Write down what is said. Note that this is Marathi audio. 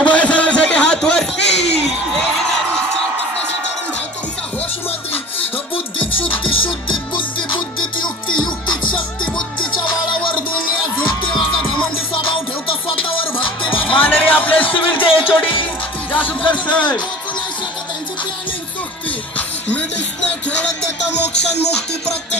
उभय सणासाठी हात वरती. बुद्धीत शुद्धी शुद्धीत बुद्धी बुद्धीत युक्ती युक्तीत शक्ती बुद्धीच्या बळावर दुनिया झुकते. माझा घमंडी स्वभाव ठेवतो स्वतःवर भक्ती. माननीय आपले सिव्हिलचे एचओडी जासुदकर सर. त्यांची प्लॅनिंग चुकती. मी डिस्प्ले खेळत देता मोक्षान मुक्ती प्रत्येक